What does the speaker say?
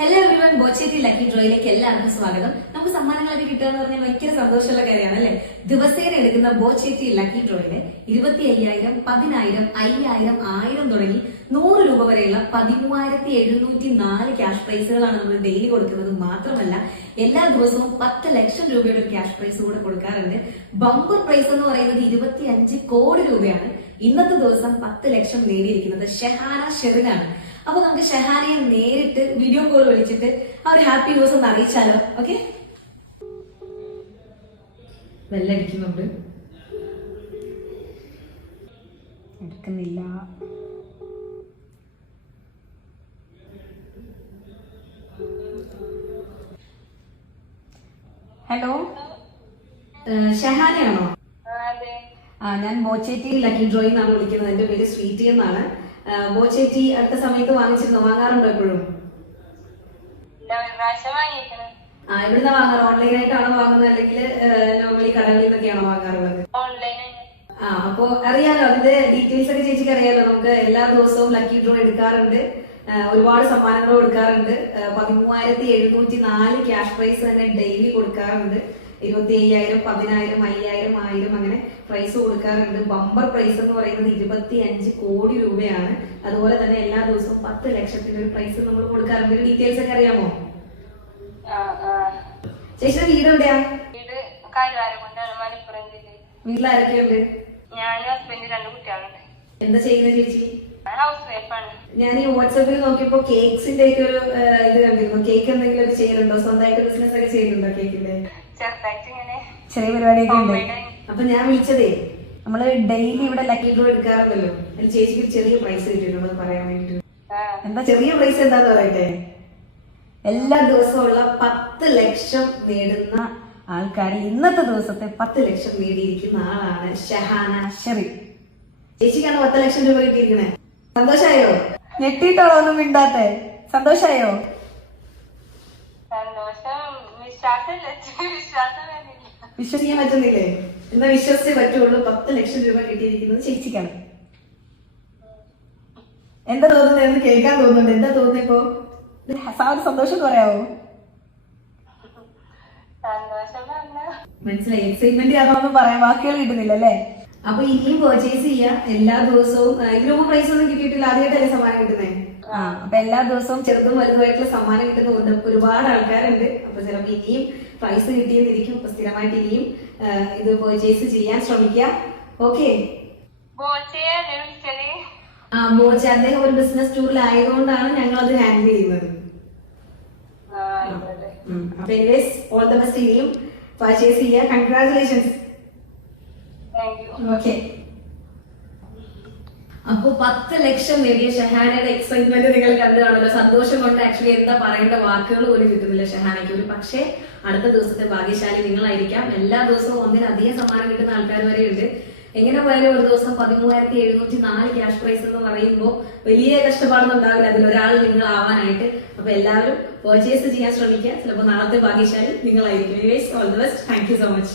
Hello everyone, Boche Tea lucky ഡ്രോയിലേക്ക് എല്ലാവർക്കും സ്വാഗതം. നമുക്ക് സമ്മാനങ്ങളൊക്കെ കിട്ടുക എന്ന് പറഞ്ഞാൽ ഭയങ്കര സന്തോഷമുള്ള കാര്യമാണ് അല്ലെ? ദിവസേന എടുക്കുന്ന ബോച്ചേറ്റി ലക്കി ഡ്രോയില് 25,000, 10,000, 5,000, 1000 തുടങ്ങി 100 രൂപ വരെയുള്ള 13,704 ക്യാഷ് പ്രൈസുകളാണ് നമ്മൾ ഡെയിലി കൊടുക്കുന്നത്. മാത്രമല്ല എല്ലാ ദിവസവും 10 ലക്ഷം രൂപയുടെ ഒരു ക്യാഷ് പ്രൈസ് കൂടെ കൊടുക്കാറുണ്ട്. ബമ്പർ പ്രൈസ് എന്ന് പറയുന്നത് 25 കോടി രൂപയാണ്. ഇന്നത്തെ ദിവസം 10 ലക്ഷം നേടിയിരിക്കുന്നത് ഷെഹാന ഷെറിനാണ്. അപ്പൊ നമുക്ക് ഷെഹാനയെ നേരിട്ട് വീഡിയോ കോൾ വിളിച്ചിട്ട് ആ ഒരു ഹാപ്പി ന്യൂസ് ഒന്ന് അറിയിച്ചാലോ? ഓക്കെ, വെല്ലടിക്കുന്നുണ്ട്, എടുക്കുന്നില്ല. ഹലോ, ഷെഹാനയാണോ? ഞാൻ ബോച്ചേറ്റി ലക്കി ഡ്രോയിങ് എന്നാണ് വിളിക്കുന്നത്. എന്റെ പേര് സ്വീറ്റി എന്നാണ്. ബോച്ചേറ്റി അടുത്ത സമയത്ത് വാങ്ങാറുണ്ടോ എപ്പോഴും? ഇവിടുന്ന് വാങ്ങാറ്? ഓൺലൈനായിട്ടാണോ വാങ്ങുന്നത് അല്ലെങ്കിൽ നോർമലി കടകളിൽ നിന്നൊക്കെയാണോ വാങ്ങാറുള്ളത്? അപ്പൊ അറിയാലോ അതിന്റെ ഡീറ്റെയിൽസ് ഒക്കെ ചേച്ചിക്ക് അറിയാലോ. നമുക്ക് എല്ലാ ദിവസവും ലക്കി ഡ്രോ എടുക്കാറുണ്ട്, ഒരുപാട് സമ്മാനങ്ങൾ കൊടുക്കാറുണ്ട്. 13,704 ക്യാഷ് പ്രൈസ് തന്നെ ഡെയിലി കൊടുക്കാറുണ്ട്. 25,000, 10,000, 5,000, 1000 അങ്ങനെ പ്രൈസ് കൊടുക്കാറുണ്ട്. ബമ്പർ പ്രൈസ് എന്ന് പറയുന്നത് 25 കോടി രൂപയാണ്. അതുപോലെ തന്നെ എല്ലാ ദിവസവും 10 ലക്ഷത്തിന്റെ ഒരു പ്രൈസ് നമ്മൾ കൊടുക്കാറുണ്ട്. ഡീറ്റെയിൽസ് ഒക്കെ അറിയാമോ? ചേച്ചിയുടെ വീട് എവിടെയാ? വീട്ടിലാരൊക്കെയുണ്ട്? എന്താ ചെയ്യുന്നത് ചേച്ചി? ഞാൻ ഈ വാട്സാപ്പിൽ നോക്കിയപ്പോ കേക്സിന്റെ ഒക്കെ ഒരു ഇത് കണ്ടിരുന്നു. കേക്ക് എന്തെങ്കിലും ഒക്കെ ചെയ്യുന്നുണ്ടോ? സ്വന്തമായിട്ട് ബിസിനസ് ഒക്കെ ചെയ്യുന്നുണ്ടോ കേക്കിന്റെ? ചെറിയ പരിപാടിയൊക്കെ ഉണ്ട്. അപ്പൊ ഞാൻ വിളിച്ചതേ, നമ്മള് ഡെയിലി ഇവിടെ ലക്കി ഡ്രോ എടുക്കാറുണ്ടല്ലോ, അതിൽ ചേച്ചിക്ക് ഒരു ചെറിയ പ്രൈസ് കിട്ടിയിട്ടുണ്ടോ പറയാൻ വേണ്ടിട്ട്. എന്താ ചെറിയ പ്രൈസ് എന്താന്ന് പറയട്ടെ? എല്ലാ ദിവസവും ഉള്ള 10 ലക്ഷം നേടുന്ന ആൾക്കാരിൽ ഇന്നത്തെ ദിവസത്തെ 10 ലക്ഷം നേടിയിരിക്കുന്ന ആളാണ് ഷെഹാന ഷെറിൻ. ചേച്ചിക്കാണ് 10 ലക്ഷം രൂപ കിട്ടിയിരിക്കണേ. സന്തോഷായോ? ഞെട്ടിയിട്ടാണോ ഒന്നും മിണ്ടാത്തെ? സന്തോഷായോ? വിശ്വസിക്കാൻ പറ്റുന്നില്ലേ? എന്നാ വിശ്വസിച്ചേ പറ്റുള്ളൂ. 10 ലക്ഷം രൂപ കിട്ടിയിരിക്കുന്നത് ചേച്ചിക്കാണ്. എന്താ തോന്നുന്നത്? എന്ന് കേൾക്കാൻ തോന്നുന്നുണ്ട്. എന്താ തോന്നുന്നത് ഇപ്പോ? സന്തോഷം പറയാവോ? മനസ്സിലായി. എക്സൈറ്റ്മെന്റ് ആണോന്ന് പറയാൻ വാക്കുകൾ കിട്ടുന്നില്ല അല്ലേ? അപ്പൊ ഇനിയും പർച്ചേസ് ചെയ്യാം. എല്ലാ ദിവസവും ഇതിനു മുമ്പ് പ്രൈസ് ഒന്നും കിട്ടിയിട്ടില്ല, ആദ്യമായിട്ടല്ലേ സമ്മാനം കിട്ടുന്നേ? അപ്പൊ എല്ലാ ദിവസവും ചെറുതും വലുതുമായിട്ടുള്ള സമ്മാനം കിട്ടുന്നുണ്ട്. ഒരുപാട് ആൾക്കാരുണ്ട്. അപ്പൊ ചിലപ്പോ ഇനിയും പ്രൈസ് കിട്ടിയെന്നിരിക്കും. അപ്പൊ സ്ഥിരമായിട്ട് ഇനിയും ഇത് പർച്ചേസ് ചെയ്യാൻ ശ്രമിക്കാം. ഓക്കെ, ബോച്ച അദ്ദേഹം ഒരു ബിസിനസ് ടൂറിലായതുകൊണ്ടാണ് ഞങ്ങൾ അത് ഹാൻഡിൽ ചെയ്യുന്നത്. അപ്പൊ എനിവേസ് ഓൾ ദ ബെസ്റ്റ്. ഇനിയും പർച്ചേസ് ചെയ്യാം. കൺഗ്രാറ്റുലേഷൻസ്. ഓക്കെ, അപ്പൊ 10 ലക്ഷം നേടിയ ഷെഹാനയുടെ എക്സൈറ്റ്മെന്റ് നിങ്ങൾ കണ്ടു കാണുമല്ലോ. സന്തോഷം കൊണ്ട് ആക്ച്വലി എന്താ പറയേണ്ട വാക്കുകൾ പോലും കിട്ടുന്നില്ല ഷെഹാനയ്ക്ക്. ഒരു പക്ഷേ അടുത്ത ദിവസത്തെ ഭാഗ്യശാലി നിങ്ങളായിരിക്കാം. എല്ലാ ദിവസവും ഒന്നിലധികം സമ്മാനം കിട്ടുന്ന ആൾക്കാർ വരെ ഉണ്ട്. എങ്ങനെ പോയാലും ഒരു ദിവസം 13,704 ക്യാഷ് പ്രൈസ് എന്ന് പറയുമ്പോൾ വലിയ കഷ്ടപ്പാടൊന്നും ഉണ്ടാവില്ല അതിലൊരാൾ നിങ്ങൾ ആവാനായിട്ട്. അപ്പൊ എല്ലാവരും പർച്ചേസ് ചെയ്യാൻ ശ്രമിക്കുക. ചിലപ്പോൾ നാളത്തെ ഭാഗ്യശാലി നിങ്ങളായിരിക്കും. All the best. Thank you so much.